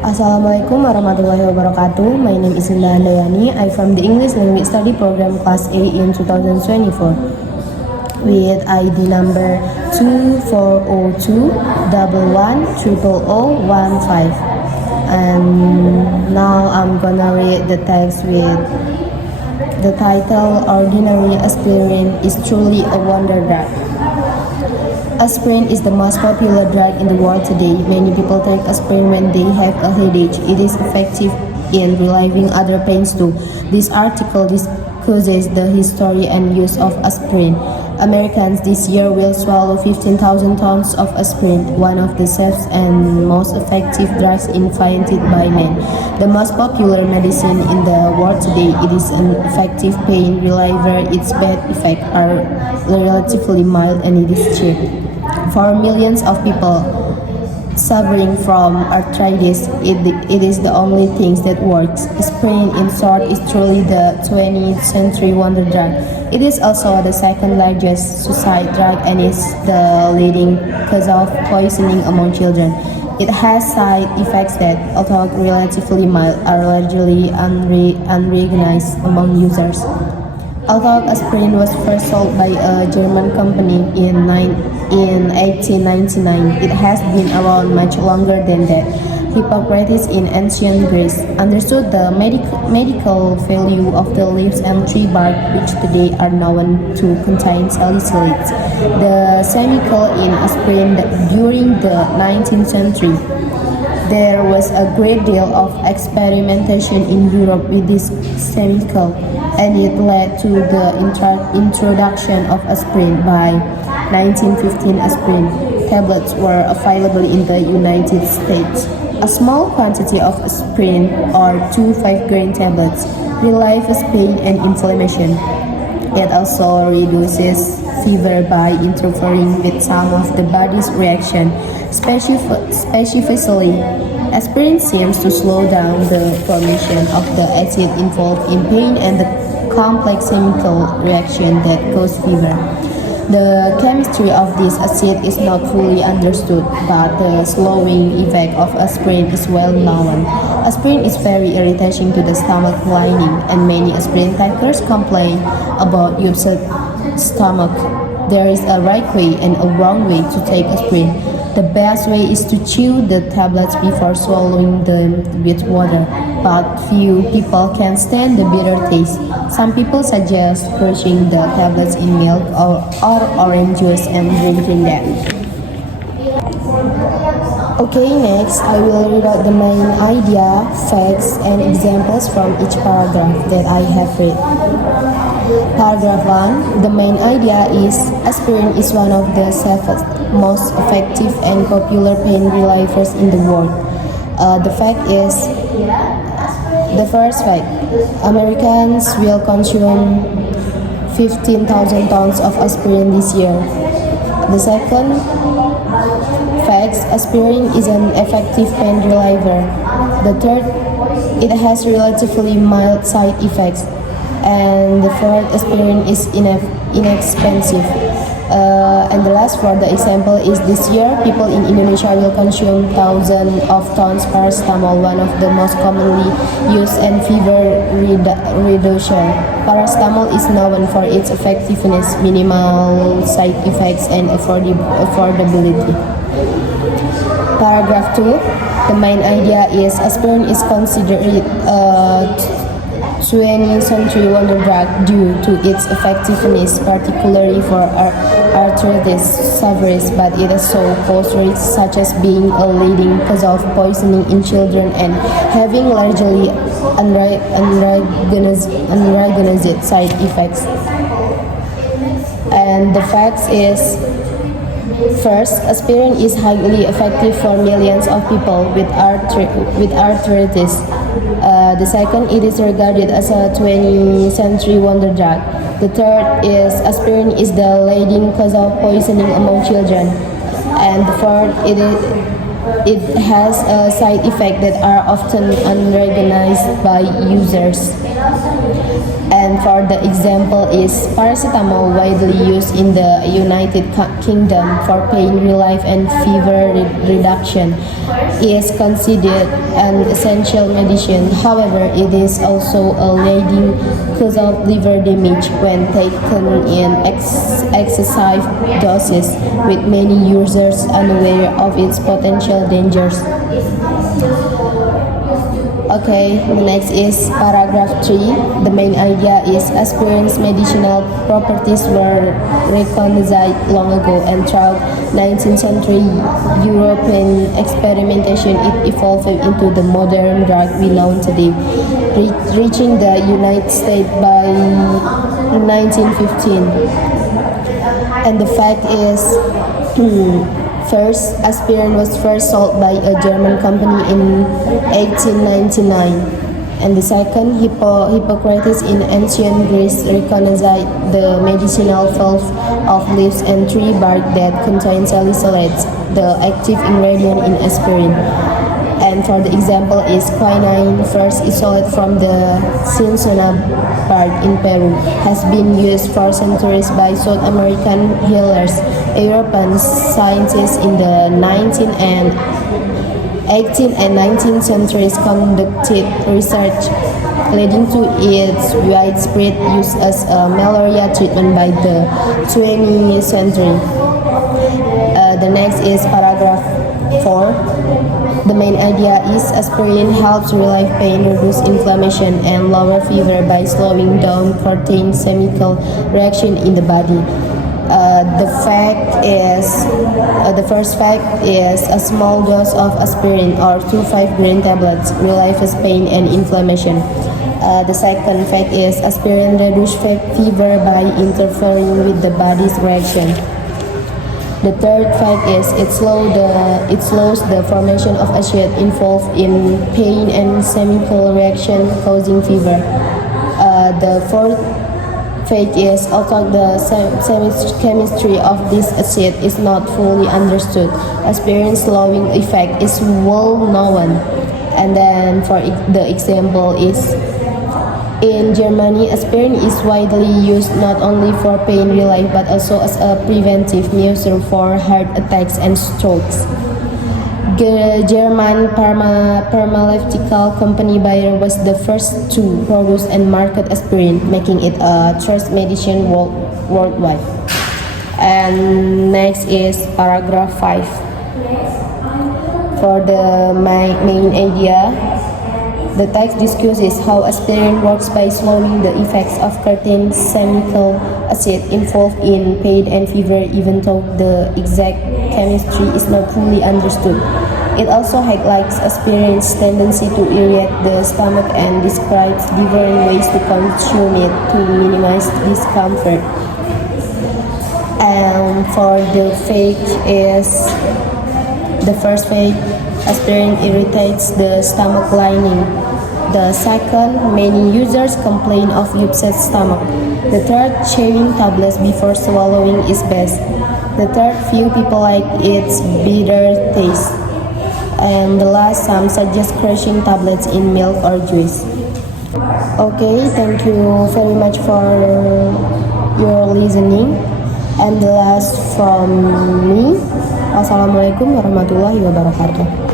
Assalamualaikum warahmatullahi wabarakatuh. My name is Linda Handayani. I'm from the English Language Study Program Class A in 2024 with ID number 2402110015. And now I'm gonna read the text with the title Ordinary Aspirin is Truly a Wonder Drug. Aspirin is the most popular drug in the world today. Many people take aspirin when they have a headache. It is effective in relieving other pains too. This article discusses the history and use of aspirin. Americans this year will swallow 15,000 tons of aspirin, one of the safest and most effective drugs invented by man. The most popular medicine in the world today, it is an effective pain reliever. Its bad effects are relatively mild and it is cheap. For millions of people suffering from arthritis, it is the only thing that works. Aspirin, in short, is truly the 20th century wonder drug. It is also the second largest suicide drug and is the leading cause of poisoning among children. It has side effects that, although relatively mild, are largely unrecognized among users. Although aspirin was first sold by a German company in 1899, it has been around much longer than that. Hippocrates in ancient Greece understood the medical value of the leaves and tree bark, which today are known to contain salicylates. The chemical in aspirin during the 19th century. There was a great deal of experimentation in Europe with this chemical, and it led to the introduction of aspirin. By 1915, aspirin tablets were available in the United States. A small quantity of aspirin, or 2 5-grain tablets, relieves pain and inflammation. It also reduces fever by interfering with some of the body's reaction. Specifically, aspirin seems to slow down the formation of the acid involved in pain and the complex chemical reaction that cause fever. The chemistry of this acid is not fully understood, but the slowing effect of aspirin is well known. Aspirin is very irritating to the stomach lining, and many aspirin takers complain about upset stomach. There is a right way and a wrong way to take aspirin. The best way is to chew the tablets before swallowing them with water, but few people can stand the bitter taste. Some people suggest crushing the tablets in milk or orange juice and drinking them. Okay, next I will read out the main idea, facts, and examples from each paragraph that I have read. Paragraph 1. The main idea is aspirin is one of the safest, most effective, and popular pain relievers in the world. The first fact, Americans will consume 15,000 tons of aspirin this year. The second fact, aspirin is an effective pain reliever. The third, it has relatively mild side effects. And the fourth, aspirin is inexpensive. And the last for the example is this year, people in Indonesia will consume thousands of tons paracetamol, one of the most commonly used and fever reducer. Paracetamol is known for its effectiveness, minimal side effects, and affordability. Paragraph 2. The main idea is aspirin is considered 20th century wonder drug due to its effectiveness, particularly for arthritis sufferers, but it also poses risks such as being a leading cause of poisoning in children and having largely unrecognized side effects. And the facts is, first, aspirin is highly effective for millions of people with arthritis. The second, it is regarded as a 20th century wonder drug. The third is aspirin is the leading cause of poisoning among children. And the fourth, it has a side effects that are often unrecognized by users. And for the example is paracetamol, widely used in the United Kingdom for pain relief and fever reduction, is considered an essential medicine. However, it is also a leading cause of liver damage when taken in excessive doses, with many users unaware of its potential dangers. Okay, the next is paragraph 3. The main idea is aspirin's medicinal properties were recognized long ago, and throughout 19th century European experimentation it evolved into the modern drug we know today, reaching the United States by 1915. And the fact is, first, aspirin was first sold by a German company in 1899, and the second, Hippocrates in ancient Greece recognized the medicinal value of leaves and tree bark that contain salicylates, the active ingredient in aspirin. And for the example is quinine, first isolated from the cinchona bark in Peru, has been used for centuries by South American healers. European scientists in the 18th and 19th centuries conducted research leading to its widespread use as a malaria treatment by the 20th century. The next is paragraph 4. The main idea is aspirin helps relieve pain, reduce inflammation, and lower fever by slowing down protein chemical reaction in the body. The first fact is a small dose of aspirin or 2 5-grain tablets relieves pain and inflammation. The second fact is aspirin reduces fever by interfering with the body's reaction. The third fact is it slows the formation of acid involved in pain and chemical reaction causing fever. The fourth fact is although the chemistry of this acid is not fully understood, aspirin's slowing effect is well known. And then for the example is in Germany, aspirin is widely used not only for pain relief but also as a preventive measure for heart attacks and strokes. The German pharmaceutical company Bayer was the first to produce and market aspirin, making it a trusted medicine worldwide. And next is paragraph 5. For the main idea, the text discusses how aspirin works by slowing the effects of certain chemical acid involved in pain and fever, even though the exact chemistry is not fully understood. It also highlights aspirin's tendency to irritate the stomach and describes different ways to consume it to minimize discomfort. And for the fact is, the first fact, aspirin irritates the stomach lining. The second, many users complain of upset stomach. The third, chewing tablets before swallowing is best. The third, few people like its bitter taste. And the last, some suggest crushing tablets in milk or juice. Okay, thank you very much for your listening. And the last from me, Assalamualaikum warahmatullahi wabarakatuh.